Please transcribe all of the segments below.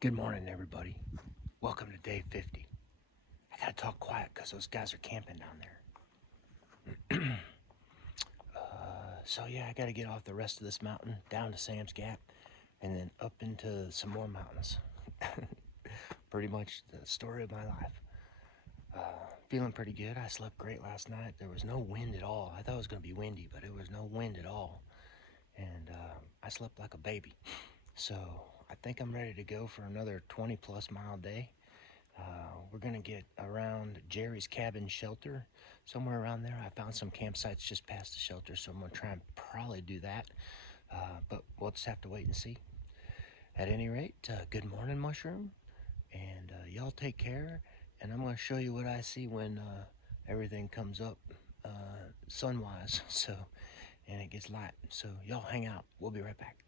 Good morning, everybody. Welcome to day 50. I gotta talk quiet because those guys are camping down there. So yeah, I gotta get off the rest of this mountain, down to Sam's Gap, and then up into some more mountains. Pretty much the story of my life. Feeling pretty good. I slept great last night. There was no wind at all. I thought it was gonna be windy, but it was no wind at all. And I slept like a baby. So I think I'm ready to go for another 20 plus mile day. We're gonna get around Jerry's cabin shelter, somewhere around there. I found some campsites just past the shelter, so I'm gonna try and probably do that. But we'll just have to wait and see. At any rate, good morning, Mushroom, and y'all take care. And I'm gonna show you what I see when everything comes up sun-wise. So, and it gets light. So y'all hang out. We'll be right back.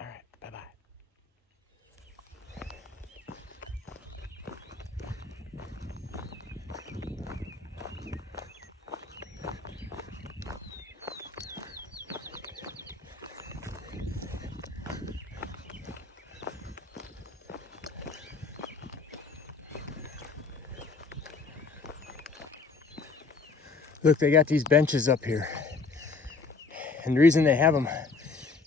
All right, bye-bye. Look, they got these benches up here. And the reason they have them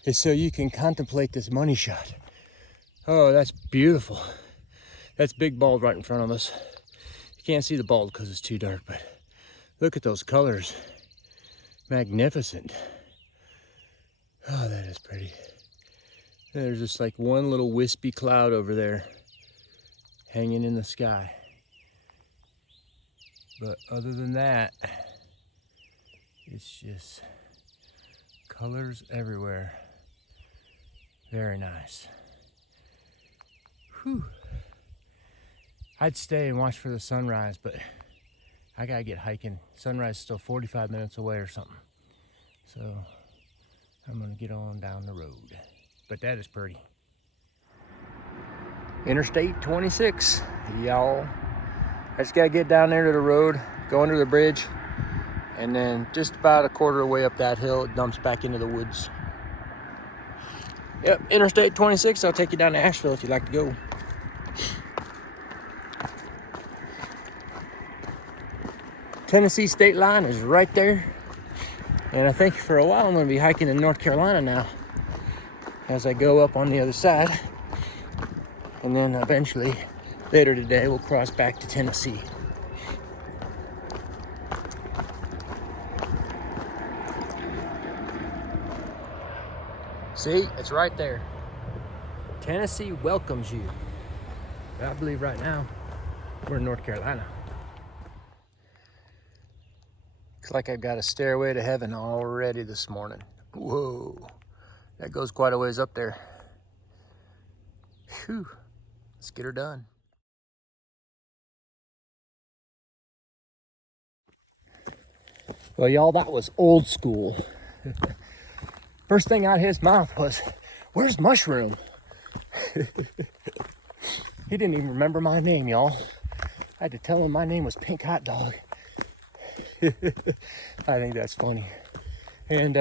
is so you can contemplate this money shot. Oh, that's beautiful. That's Big Bald right in front of us. You can't see the bald because it's too dark, but look at those colors. Magnificent. Oh, that is pretty. There's just like one little wispy cloud over there hanging in the sky. But other than that, it's just colors everywhere. Very nice. Whew. I'd stay and watch for the sunrise, but I gotta get hiking. Sunrise is still 45 minutes away or something. So I'm gonna get on down the road. But that is pretty. Interstate 26, y'all. I just gotta get down there to the road, go under the bridge, and then just about a quarter of the way up that hill, it dumps back into the woods. Yep, Interstate 26, I'll take you down to Asheville if you'd like to go. Tennessee state line is right there. And I think for a while I'm gonna be hiking in North Carolina now as I go up on the other side. And then eventually, later today, we'll cross back to Tennessee. See, it's right there. Tennessee welcomes you. But I believe right now, we're in North Carolina. Looks like I've got a stairway to heaven already this morning. Whoa, that goes quite a ways up there. Whew, let's get her done. Well, y'all, that was old school. First thing out of his mouth was, "Where's Mushroom?" He didn't even remember my name, y'all. I had to tell him my name was Pink Hot Dog. I think that's funny. And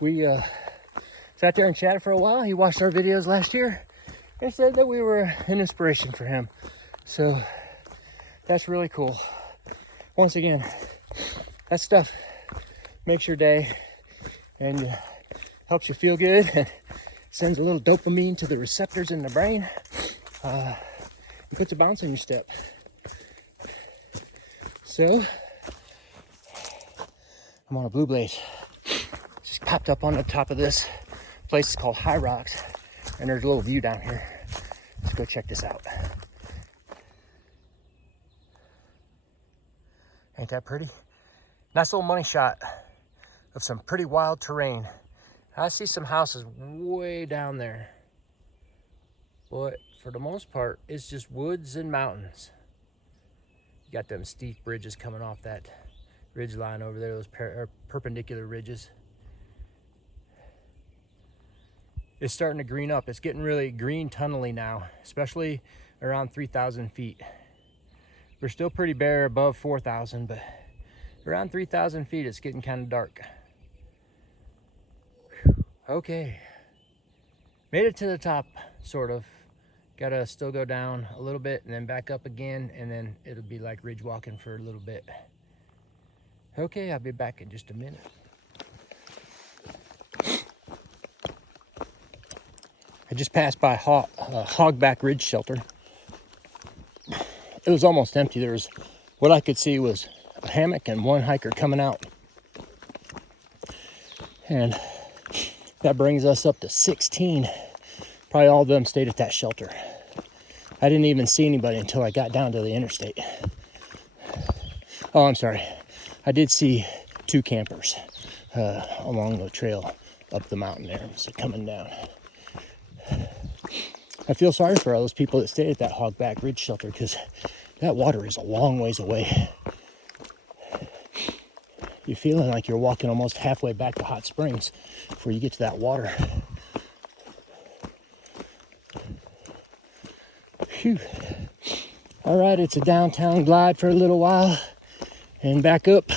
we sat there and chatted for a while. He watched our videos last year and said that we were an inspiration for him. So that's really cool. Once again, that stuff makes your day and helps you feel good and sends a little dopamine to the receptors in the brain. And puts a bounce in your step. So I'm on a blue blaze. Just popped up on the top of this place. It's called High Rocks, and there's a little view down here. Let's go check this out. Ain't that pretty? Nice little money shot of some pretty wild terrain. I see some houses way down there, but for the most part, it's just woods and mountains. You got them steep bridges coming off that ridge line over there, those perpendicular ridges. It's starting to green up. It's getting really green tunnely now, especially around 3,000 feet. We're still pretty bare above 4,000, but around 3,000 feet, it's getting kind of dark. Whew. Okay. Made it to the top, sort of. Gotta still go down a little bit and then back up again, and then it'll be like ridge walking for a little bit. Okay, I'll be back in just a minute. I just passed by Hogback Ridge Shelter. It was almost empty. There was, what I could see was a hammock and one hiker coming out. And that brings us up to 16. Probably all of them stayed at that shelter. I didn't even see anybody until I got down to the interstate. Oh, I'm sorry. I did see 2 campers along the trail up the mountain there, so coming down. I feel sorry for all those people that stayed at that Hogback Ridge Shelter, because that water is a long ways away. You're feeling like you're walking almost halfway back to Hot Springs before you get to that water. Phew. All right, it's a downtown glide for a little while and back up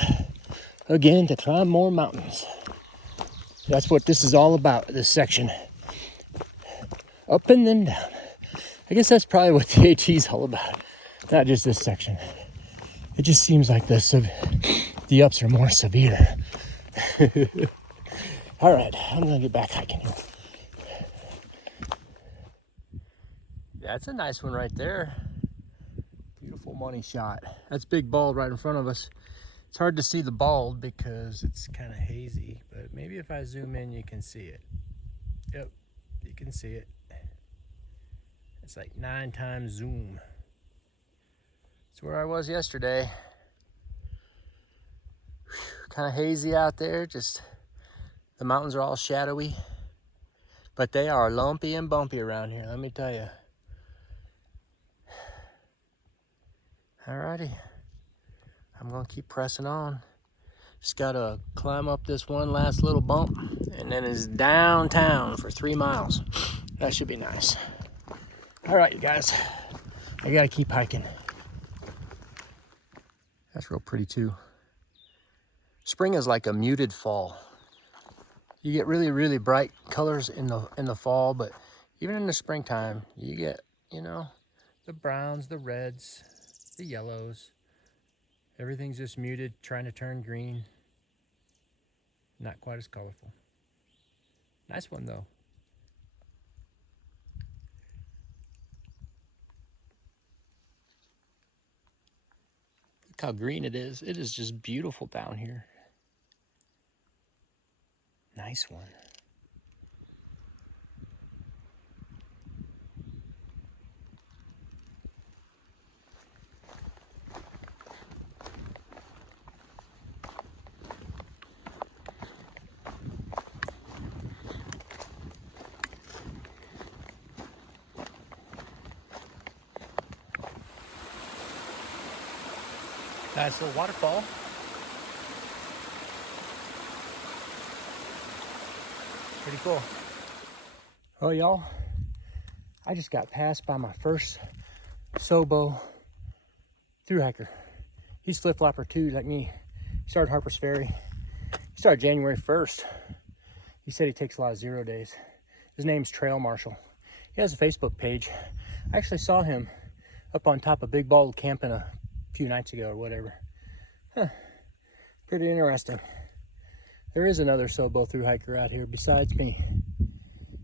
again to climb more mountains. That's what this is all about, this section. Up and then down. I guess that's probably what the AT is all about, not just this section. It just seems like the ups are more severe. All right, I'm gonna get back hiking here. That's a nice one right there. Beautiful money shot. That's Big Bald right in front of us. It's hard to see the bald because it's kind of hazy, but maybe if I zoom in, you can see it. Yep, you can see it. It's like 9 times zoom. It's where I was yesterday. Kind of hazy out there, just the mountains are all shadowy, but they are lumpy and bumpy around here, let me tell you. Alrighty, I'm gonna keep pressing on. Just gotta climb up this one last little bump, and then it's downtown for 3 miles. That should be nice. All right, you guys, I gotta keep hiking. That's real pretty too. Spring is like a muted fall. You get really, really bright colors in the fall, but even in the springtime, you get, you know, the browns, the reds, the yellows. Everything's just muted, trying to turn green. Not quite as colorful. Nice one though. Look how green it is. It is just beautiful down here. Nice one. Nice little waterfall. Pretty cool. Oh, y'all, I just got passed by my first Sobo through hiker. He's flip-flopper too, like me. He started Harper's Ferry. He started January 1st. He said he takes a lot of 0 days. His name's Trail Marshall. He has a Facebook page. I actually saw him up on top of Big Bald camping a few nights ago or whatever. Huh. Pretty interesting. There is another Sobo through hiker out here besides me.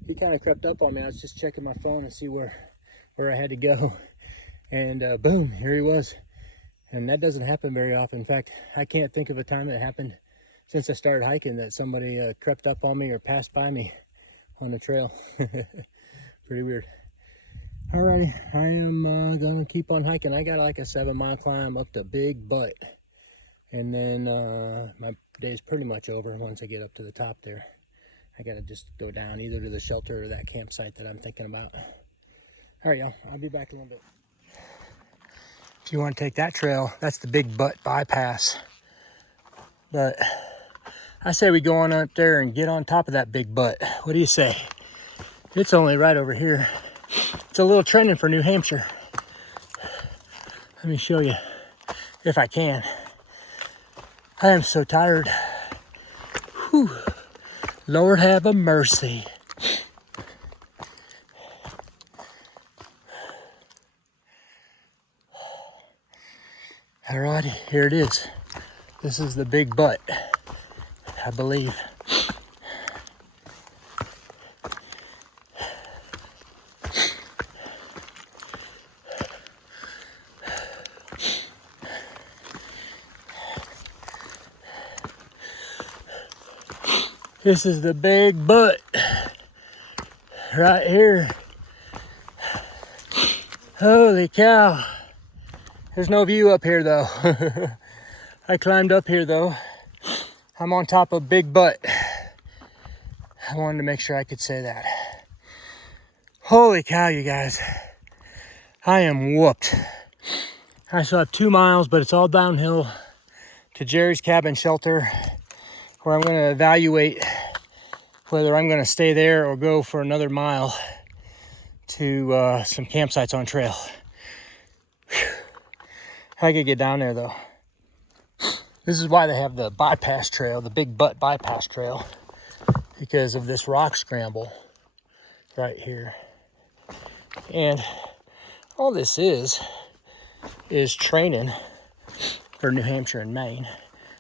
He kind of crept up on me. I was just checking my phone to see where I had to go. And boom, here he was. And that doesn't happen very often. In fact, I can't think of a time it happened since I started hiking that somebody crept up on me or passed by me on the trail. Pretty weird. Alrighty, I am gonna keep on hiking. I got like a 7-mile climb up to Big Butt. And then my day's pretty much over once I get up to the top there. I gotta just go down either to the shelter or that campsite that I'm thinking about. All right, y'all, I'll be back in a little bit. If you want to take that trail, that's the Big Butt bypass. But I say we go on up there and get on top of that Big Butt. What do you say? It's only right over here. It's a little trending for New Hampshire. Let me show you if I can. I am so tired. Whew. Lord have a mercy. Alrighty, here it is. This is the big butt, I believe. This is the big butt right here. Holy cow. There's no view up here though. I climbed up here though. I'm on top of Big Butt. I wanted to make sure I could say that. Holy cow, you guys. I am whooped. I still have 2 miles, but it's all downhill to Jerry's Cabin Shelter, where I'm going to evaluate whether I'm going to stay there or go for another mile to some campsites on trail. Whew. I could get down there though. This is why they have the bypass trail, the Big Butt bypass trail, because of this rock scramble right here. And all this is training for New Hampshire and Maine.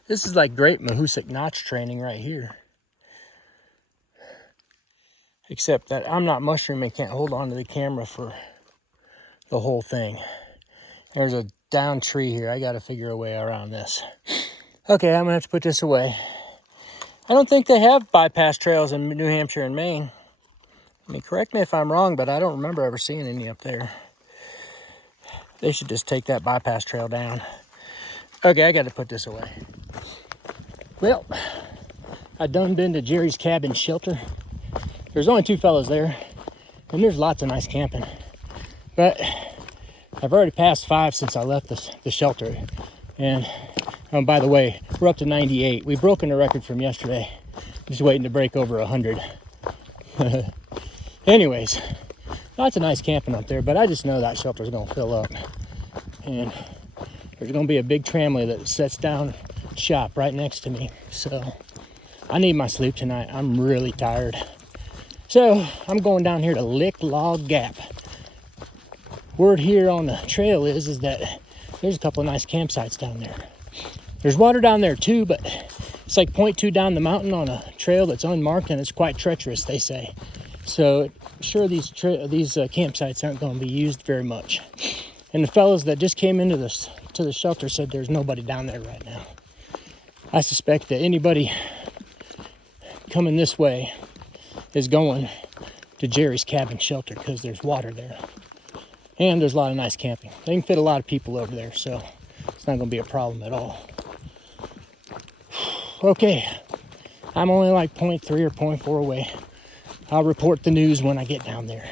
This is like Great Mahoosic Notch training right here. Except that I'm not mushrooming, can't hold on to the camera for the whole thing. There's a down tree here. I gotta figure a way around this. Okay, I'm gonna have to put this away. I don't think they have bypass trails in New Hampshire and Maine. I mean, correct me if I'm wrong, but I don't remember ever seeing any up there. They should just take that bypass trail down. Okay, I gotta put this away. Well, I done been to Jerry's Cabin Shelter. There's only 2 fellas there, and there's lots of nice camping. But I've already passed 5 since I left the shelter. And by the way, we're up to 98. We've broken the record from yesterday. Just waiting to break over 100. Anyways, lots of nice camping up there, but I just know that shelter's gonna fill up. And there's gonna be a big tramway that sets down shop right next to me. So I need my sleep tonight. I'm really tired. So I'm going down here to Lick Log Gap. Word here on the trail is that there's a couple of nice campsites down there. There's water down there too, but it's like 0.2 down the mountain on a trail that's unmarked, and it's quite treacherous, they say. So sure, these campsites aren't going to be used very much. And the fellows that just came into the shelter said there's nobody down there right now. I suspect that anybody coming this way is going to Jerry's Cabin Shelter because there's water there. And there's a lot of nice camping. They can fit a lot of people over there, so it's not going to be a problem at all. Okay, I'm only like 0.3 or 0.4 away. I'll report the news when I get down there.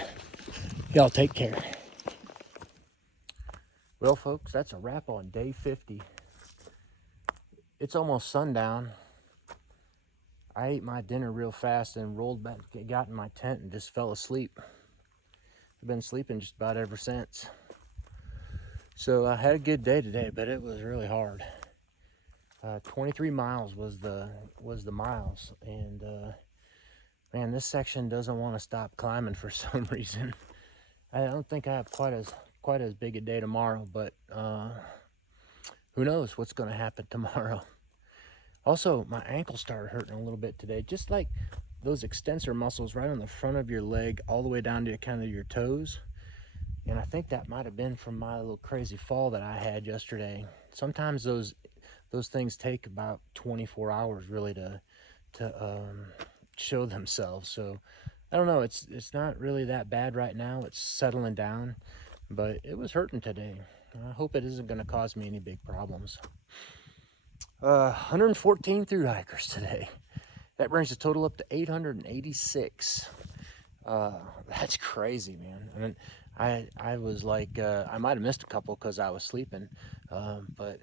Y'all take care. Well, folks, that's a wrap on day 50. It's almost sundown. I ate my dinner real fast and rolled back, got in my tent and just fell asleep. I've been sleeping just about ever since. So I had a good day today, but it was really hard. 23 miles was the miles, and man, this section doesn't want to stop climbing for some reason. I don't think I have quite as big a day tomorrow, but who knows what's going to happen tomorrow. Also, my ankle started hurting a little bit today, just like those extensor muscles right on the front of your leg all the way down to kind of your toes. And I think that might have been from my little crazy fall that I had yesterday. Sometimes those things take about 24 hours really to show themselves. So I don't know, it's not really that bad right now. It's settling down, but it was hurting today. I hope it isn't going to cause me any big problems. 114 through hikers today. That brings the total up to 886. That's crazy, man. I mean, I was like, I might have missed a couple because I was sleeping, but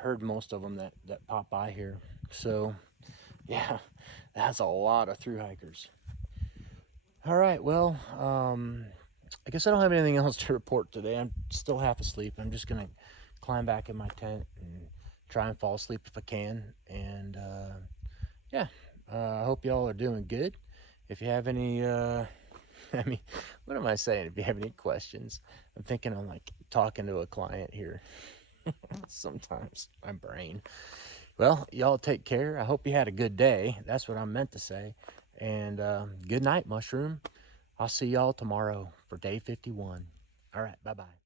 heard most of them that pop by here. So, yeah, that's a lot of through hikers. All right, well, I guess I don't have anything else to report today. I'm still half asleep. I'm just gonna climb back in my tent and try and fall asleep if I can. And yeah, I hope y'all are doing good. If you have any, I mean, what am I saying? If you have any questions, I'm thinking I'm like talking to a client here. Sometimes my brain. Well, y'all take care. I hope you had a good day. That's what I meant to say. And good night, Mushroom. I'll see y'all tomorrow for day 51. All right, bye-bye.